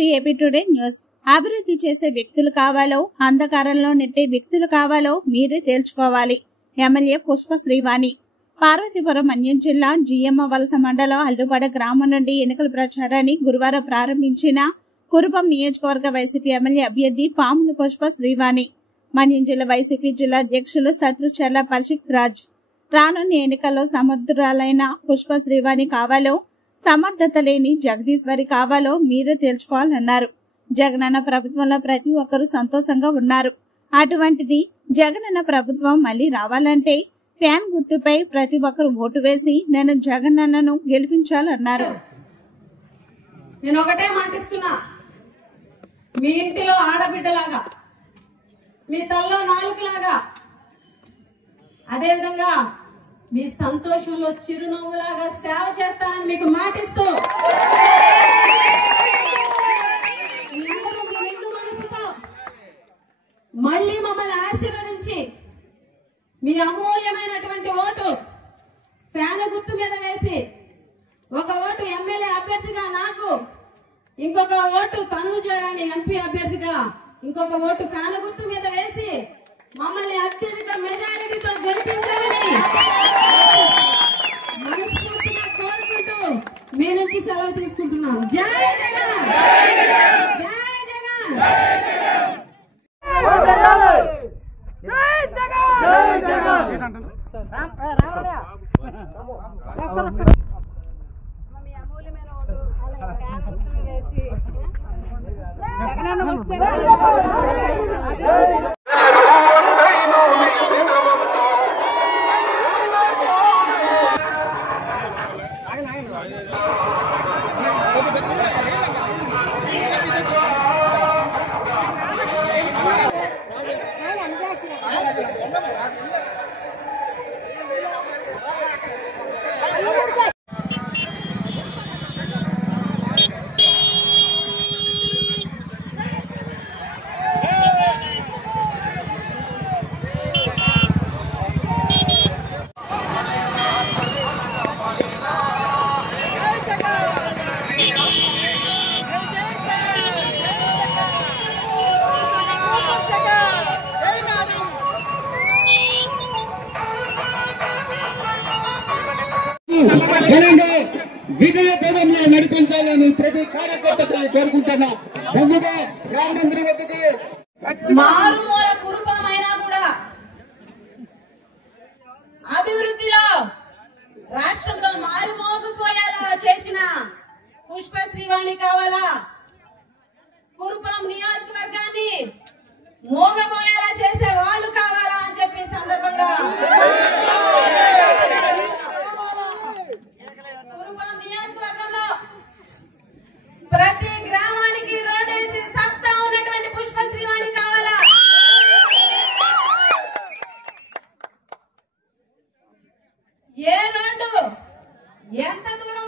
To AP today news. అభివృద్ధి చేసే వ్యక్తులు కావాలో అంధకారంలో నెట్టే వ్యక్తులు కావాలో మీరే తేల్చుకోవాలి. ఎమ్మెల్యే పుష్ప శ్రీవాణి. పార్వతీపురం మన్యం జిల్లా జిఎమ్మ వలస మండలం అల్లుపడ గ్రామం నుండి ఎన్నికల ప్రచారాన్ని గురువారం ప్రారంభించిన కురుపం నియోజకవర్గ వైసీపీ ఎమ్మెల్యే అభ్యర్థి పాముల పుష్ప శ్రీవాణి. మన్యం జిల్లా వైసీపీ జిల్లా అధ్యక్షులు శత్రుచర్ల పరిషత్ రాజ్. రానున్న ఎన్నికల్లో సమర్థురాలైన పుష్ప శ్రీవాణి కావాలో సమర్థత లేని జగదీశ్వరి కావాలో మీరే తేల్చుకోవాలన్నారు. జగనన్న ప్రభుత్వంలో ప్రతి ఒక్కరూ సంతోషంగా ఉన్నారు. అటువంటిది జగనన్న ప్రభుత్వం మళ్లీ రావాలంటే ఫ్యాన్ గుర్తుపై ప్రతి ఒక్కరు ఓటు వేసి నేను జగనన్నను గెలిపించాలన్నారు. నేను ఒకటే మాటిస్తున్నా, మీ ఇంటిలో ఆడబిడ్డలాగా, మీ తల్లో నాలుగులాగా, అదేవిధంగా మీ సంతోషంలో చిరునవ్వులాగా సేవ చేస్తానని మీకు మాటిస్తూ మీ నిండు మనసుతో మళ్ళీ మమ్మల్ని ఆశీర్వదించి మీ అమూల్యమైనటువంటి ఓటు ఫ్యాన్ గుర్తు మీద వేసి, ఒక ఓటు ఎమ్మెల్యే అభ్యర్థిగా నాకు, ఇంకొక ఓటు తనూజారాణి ఎంపీ అభ్యర్థిగా, ఇంకొక ఓటు ఫ్యాన్ గుర్తు మీద వేసి మమ్మల్ని అత్యధిక మెజారిటీతో గెలిపించాలని మనస్ఫూర్తిగా కోరుకుంటూ మీ నుంచి సెలవు తీసుకుంటున్నాం. జై జగన్, జై జగన్, మీ అమూల్యమైన ఓటు ఫ్యాన్ గుర్తు మీద వేసి జగనన్న వస్తే విజయ పదంలో నడిపించాలని ప్రతి కార్యకర్తకు కోరుకుంటున్నా. ముందుగా రామమందిరం వద్దకు మారుమూల కురుపమైనా కూడా అభివృద్ధిలో రాష్ట్రంలో మారుమోగిపోయేలా చేసిన పుష్ప శ్రీవాణి కావాలా, కురుపం నియోజకవర్గాన్ని మోగపోయేలా చేసే వాళ్ళు కావాలా అని చెప్పి సందర్భంగా కురుపం నియోజకవర్గంలో ప్రతి గ్రామానికి రోడ్డేసి సత్తా ఉన్నటువంటి పుష్ప శ్రీవాణి కావాలా. ఏ రోడ్డు ఎంత దూరం